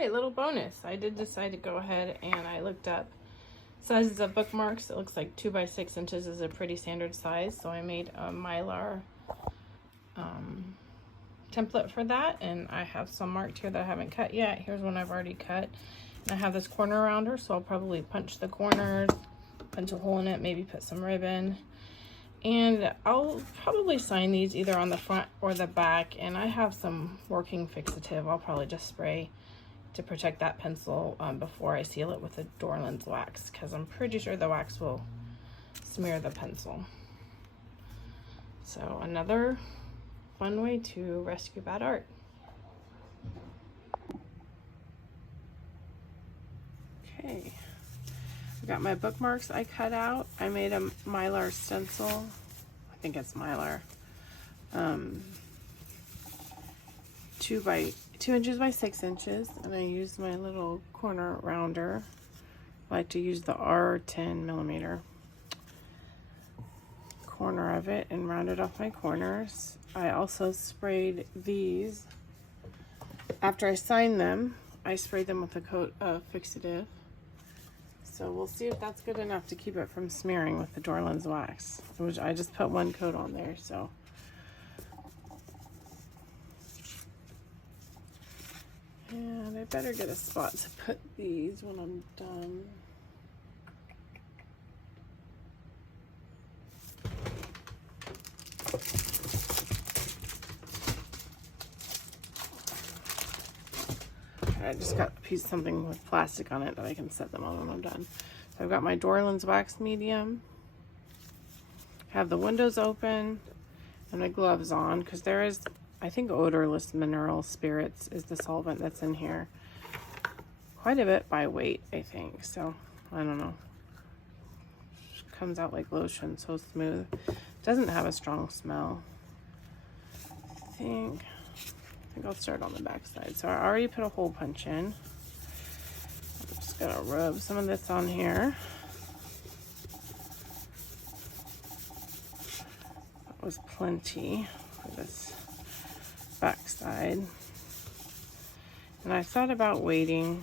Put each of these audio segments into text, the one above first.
right, little bonus. I did decide to go ahead and I looked up sizes of bookmarks. It looks like 2 by 6 inches is a pretty standard size, so I made a Mylar template for that, and I have some marked here that I haven't cut yet. Here's one I've already cut. And I have this corner rounder, so I'll probably punch the corners, punch a hole in it, maybe put some ribbon. And I'll probably sign these either on the front or the back, and I have some working fixative. I'll probably just spray to protect that pencil before I seal it with the Dorland's wax, because I'm pretty sure the wax will smear the pencil. So another fun way to rescue bad art. Okay, I got my bookmarks I cut out. I made a Mylar stencil. I think it's Mylar. 2 inches by 6 inches, and I used my little corner rounder. I like to use the R10 millimeter corner of it and rounded off my corners. I also sprayed these. After I signed them, I sprayed them with a coat of fixative. So we'll see if that's good enough to keep it from smearing with the Dorland's wax, which I just put one coat on there, so. And I better get a spot to put these when I'm done. I just got a piece of something with plastic on it that I can set them on when I'm done. So I've got my Dorland's wax medium. Have the windows open and my gloves on, because there is, I think, odorless mineral spirits is the solvent that's in here. Quite a bit by weight, I think. So I don't know. It comes out like lotion, so smooth. Doesn't have a strong smell. I think I'll start on the back side. So I already put a hole punch in. I'm just gonna rub some of this on here. That was plenty for this back side. And I thought about waiting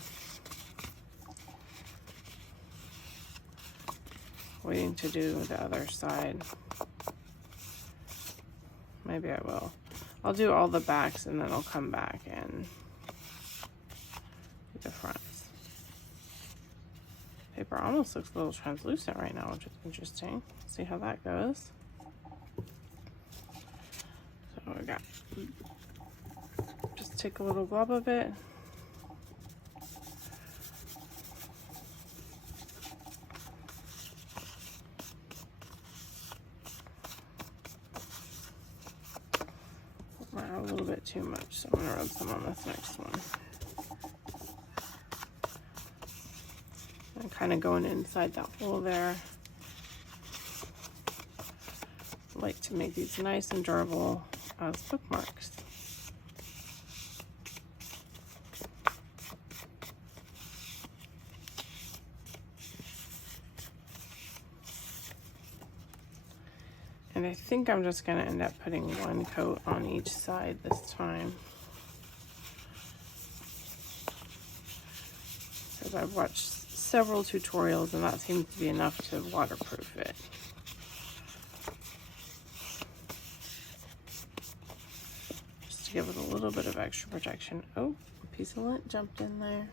to do the other side. Maybe I will. I'll do all the backs and then I'll come back and do the fronts. Paper almost looks a little translucent right now, which is interesting. See how that goes. So we got, just take a little glob of it. A little bit too much, so I'm gonna rub some on this next one. I'm kind of going inside that hole there. I like to make these nice and durable as bookmarks. And I think I'm just going to end up putting one coat on each side this time, because I've watched several tutorials and that seems to be enough to waterproof it. Just to give it a little bit of extra protection. Oh, a piece of lint jumped in there.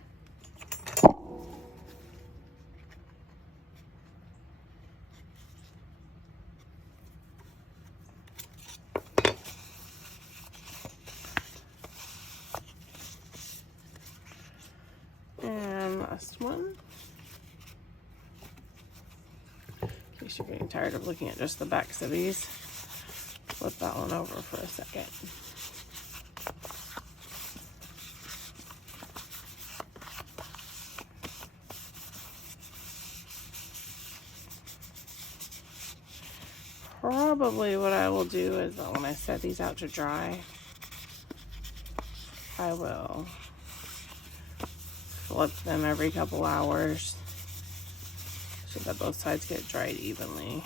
Last one. In case you're getting tired of looking at just the backs of these, flip that one over for a second. Probably what I will do is that when I set these out to dry, I will flip them every couple hours so that both sides get dried evenly.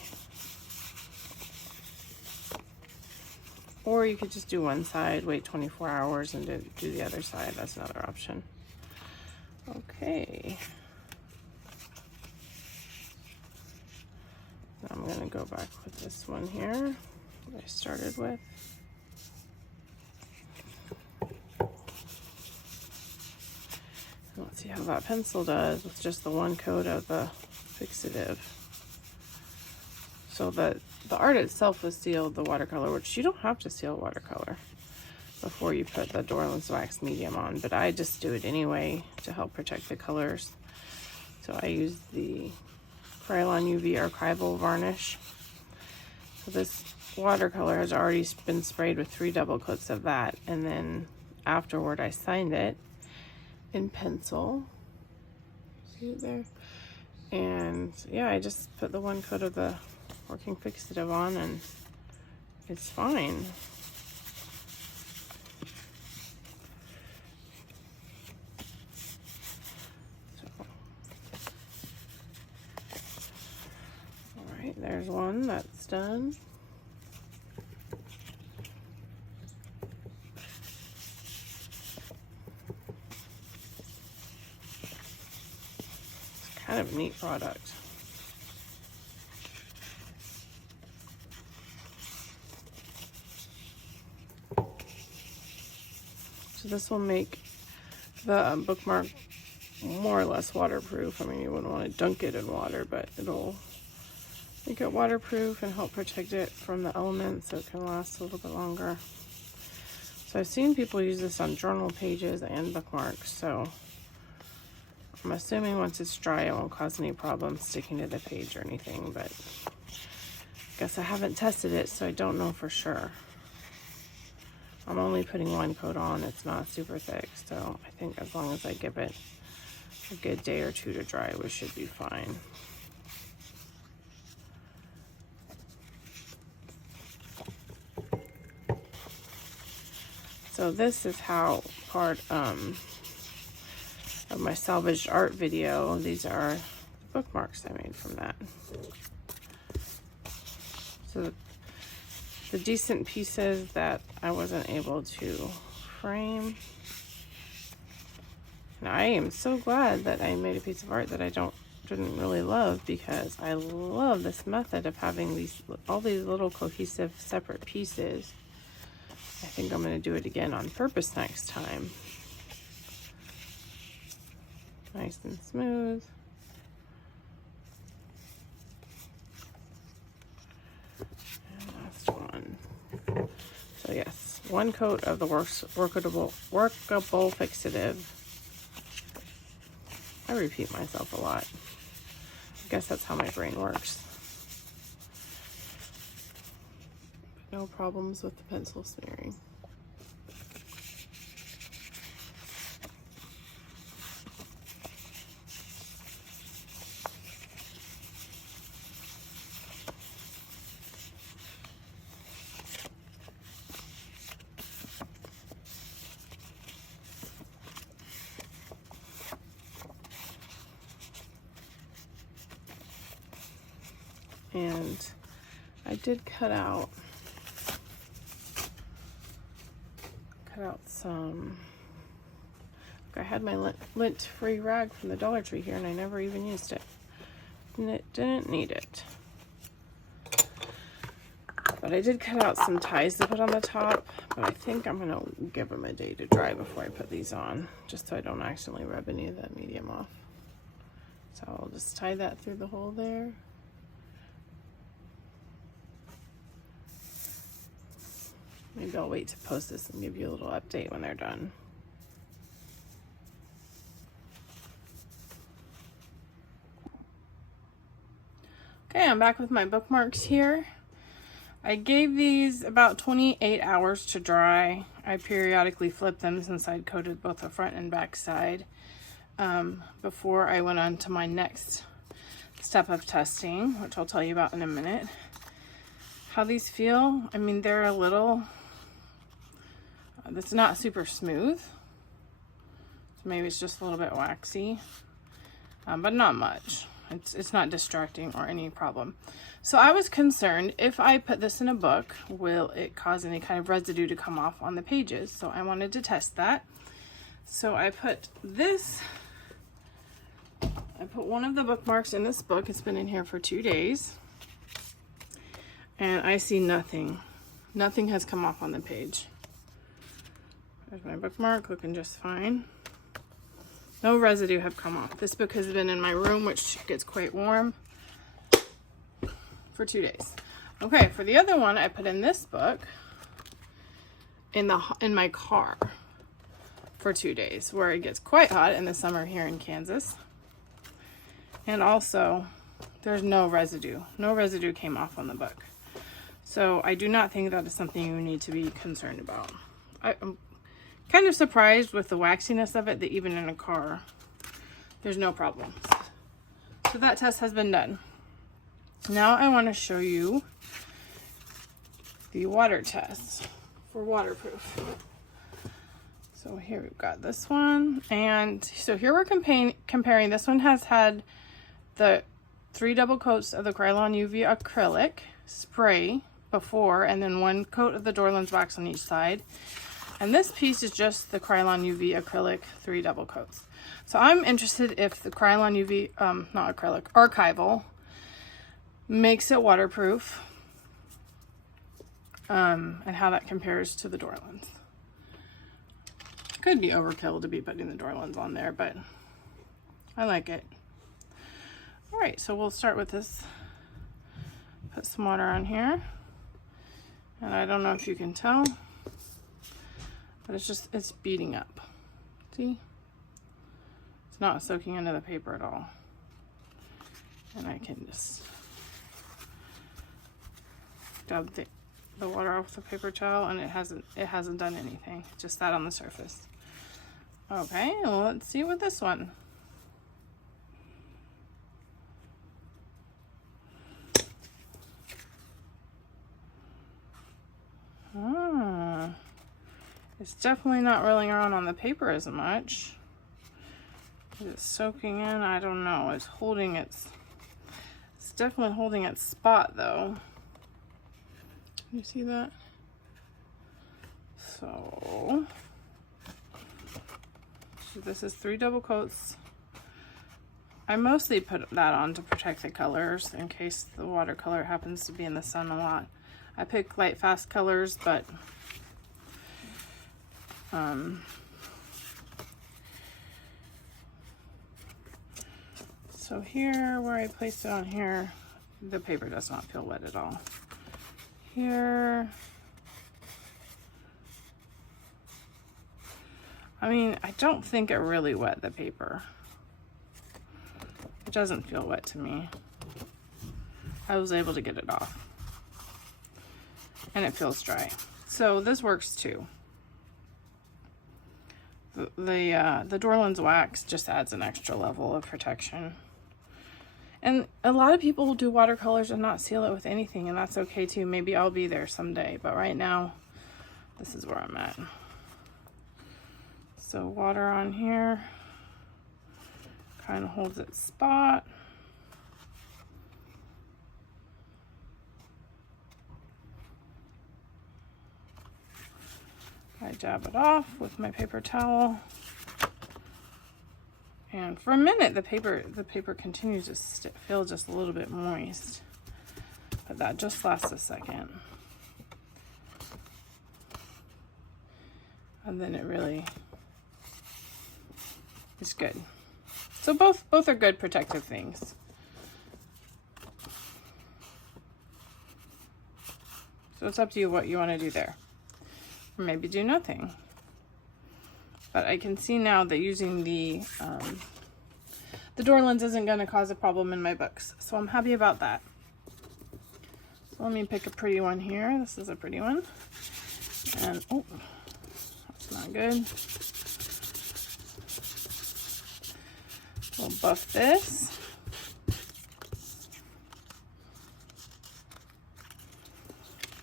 Or you could just do one side, wait 24 hours, and do the other side. That's another option. Okay. I'm going to go back with this one here that I started with. Let's see how that pencil does with just the one coat of the fixative. So the art itself was sealed, the watercolor, which you don't have to seal watercolor before you put the Dorland's wax medium on, but I just do it anyway to help protect the colors. So I use the Krylon UV archival varnish. So this watercolor has already been sprayed with 3 double coats of that, and then afterward I signed it in pencil. See it there? And yeah, I just put the one coat of the working fixative on and it's fine. Alright, there's one that's done. Kind of a neat product. So this will make the bookmark more or less waterproof. I mean, you wouldn't want to dunk it in water, but it'll make it waterproof and help protect it from the elements so it can last a little bit longer. So I've seen people use this on journal pages and bookmarks, so I'm assuming once it's dry it won't cause any problems sticking to the page or anything, but I guess I haven't tested it, so I don't know for sure. I'm only putting one coat on, it's not super thick, so I think as long as I give it a good day or two to dry, we should be fine. So this is how part of my salvaged art video, these are the bookmarks I made from that. So the decent pieces that I wasn't able to frame. And I am so glad that I made a piece of art that I didn't really love, because I love this method of having all these little cohesive separate pieces. I think I'm going to do it again on purpose next time. Nice and smooth. And last one. So yes, one coat of the workable fixative. I repeat myself a lot. I guess that's how my brain works. No problems with the pencil smearing. And I did cut out some, I had my lint-free rag from the Dollar Tree here and I never even used it. And it didn't need it. But I did cut out some ties to put on the top, but I think I'm gonna give them a day to dry before I put these on, just so I don't accidentally rub any of that medium off. So I'll just tie that through the hole there. Maybe I'll wait to post this and give you a little update when they're done. Okay, I'm back with my bookmarks here. I gave these about 28 hours to dry. I periodically flipped them since I'd coated both the front and back side before I went on to my next step of testing, which I'll tell you about in a minute. How these feel, I mean, they're a little, it's not super smooth. So maybe it's just a little bit waxy, but not much. It's not distracting or any problem. So I was concerned if I put this in a book, will it cause any kind of residue to come off on the pages? So I wanted to test that. So I put this I put one of the bookmarks in this book. It's been in here for 2 days. And I see nothing. Nothing has come off on the page. There's my bookmark, looking just fine. No residue have come off. This book has been in my room, which gets quite warm, for 2 days. Okay, for the other one, I put in this book in my car for 2 days, where it gets quite hot in the summer here in Kansas. And also, there's no residue. No residue came off on the book. So I do not think that is something you need to be concerned about. I'm kind of surprised with the waxiness of it that even in a car, there's no problems. So that test has been done. Now I want to show you the water test for waterproof. So here we've got this one. And so here we're comparing. This one has had the 3 double coats of the Krylon UV acrylic spray before, and then 1 coat of the Dorland's wax on each side. And this piece is just the Krylon UV acrylic 3 double coats. So I'm interested if the Krylon UV, not acrylic, archival makes it waterproof, and how that compares to the Dorland's. Could be overkill to be putting the Dorland's on there, but I like it. All right, so we'll start with this. Put some water on here. And I don't know if you can tell, but it's beating up. See? It's not soaking into the paper at all. And I can just dab the water off the paper towel, and it hasn't done anything. Just that on the surface. Okay, well, let's see with this one. It's definitely not rolling around on the paper as much. Is it soaking in? I don't know. It's definitely holding its spot though. You see that? So this is 3 double coats. I mostly put that on to protect the colors in case the watercolor happens to be in the sun a lot. I pick light, fast colors, but so here, where I placed it on here, the paper does not feel wet at all. Here, I mean, I don't think it really wet the paper. It doesn't feel wet to me. I was able to get it off. And it feels dry. So this works too. The Dorland's wax just adds an extra level of protection. And a lot of people will do watercolors and not seal it with anything, and that's okay too. Maybe I'll be there someday, but right now, this is where I'm at. So water on here kind of holds its spot. I dab it off with my paper towel, and for a minute the paper continues to feel just a little bit moist, but that just lasts a second, and then it really is good. So both are good protective things. So it's up to you what you want to do there. Maybe do nothing. But I can see now that using the Dorland's isn't going to cause a problem in my books. So I'm happy about that. So let me pick a pretty one here. This is a pretty one. And, oh, that's not good. We'll buff this.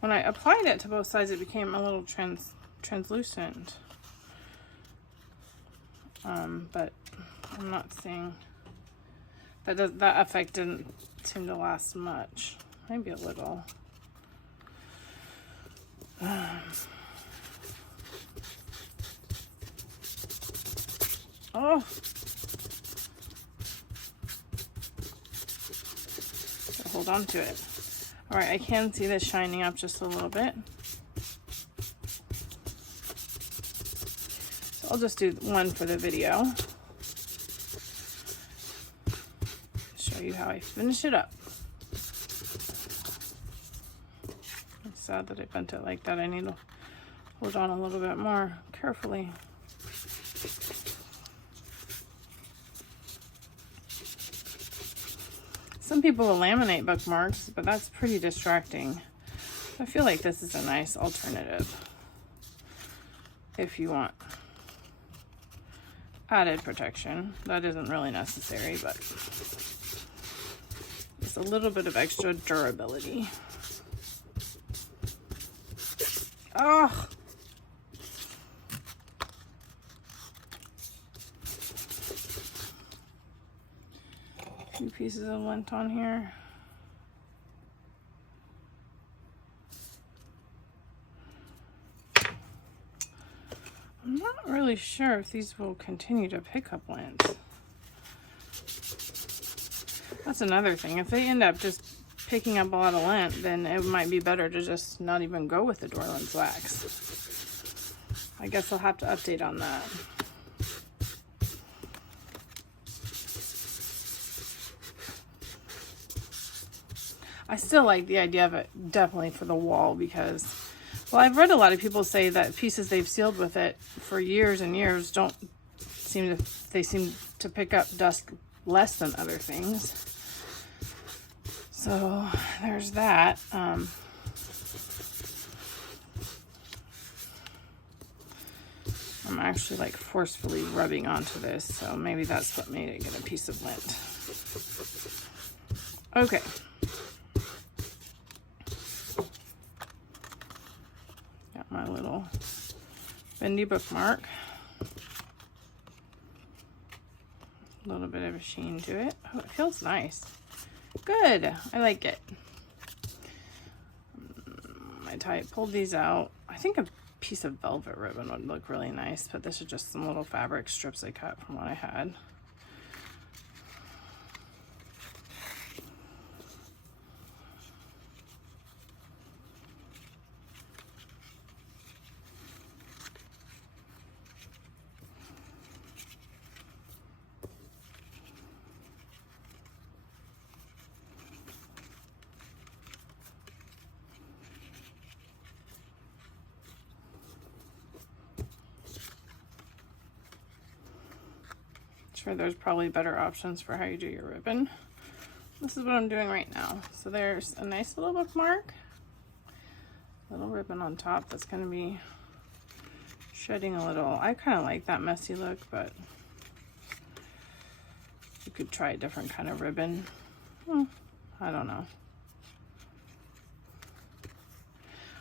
When I applied it to both sides, it became a little translucent. But I'm not seeing that effect didn't seem to last much. Maybe a little. Oh, hold on to it. All right, I can see this shining up just a little bit. So I'll just do one for the video. Show you how I finish it up. I'm sad that I bent it like that. I need to hold on a little bit more carefully. Some people will laminate bookmarks, but that's pretty distracting. I feel like this is a nice alternative if you want added protection. That isn't really necessary, but it's a little bit of extra durability. Oh! A few pieces of lint on here. I'm not really sure if these will continue to pick up lint. That's another thing. If they end up just picking up a lot of lint, then it might be better to just not even go with the Dorland's wax. I guess I'll have to update on that. I still like the idea of it definitely for the wall because, well, I've read a lot of people say that pieces they've sealed with it for years and years seem to pick up dust less than other things. So there's that. I'm actually like forcefully rubbing onto this, so maybe that's what made it get a piece of lint. Okay. Got my little bendy bookmark. A little bit of a sheen to it. Oh, it feels nice. Good. I like it. I pulled these out. I think a piece of velvet ribbon would look really nice, but this is just some little fabric strips I cut from what I had. Sure, there's probably better options for how you do your ribbon. This is what I'm doing right now. So there's a nice little bookmark, little ribbon on top that's going to be shedding a little. I kind of like that messy look, but you could try a different kind of ribbon. I don't know.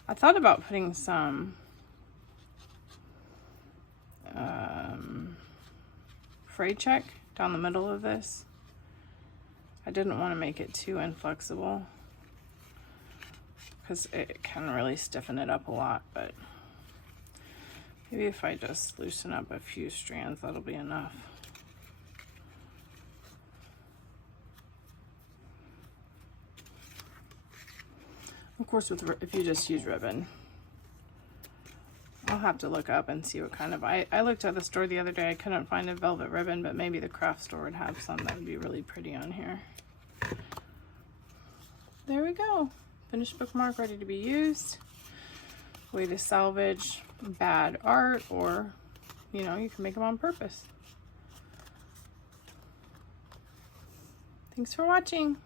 I thought about putting some fray check down the middle of this. I didn't want to make it too inflexible because it can really stiffen it up a lot, but maybe if I just loosen up a few strands, that'll be enough. Of course, if you just use ribbon, I'll have to look up and see what kind of, I looked at the store the other day, I couldn't find a velvet ribbon, but maybe the craft store would have some that would be really pretty on here. There we go. Finished bookmark ready to be used. Way to salvage bad art, or, you know, you can make them on purpose. Thanks for watching.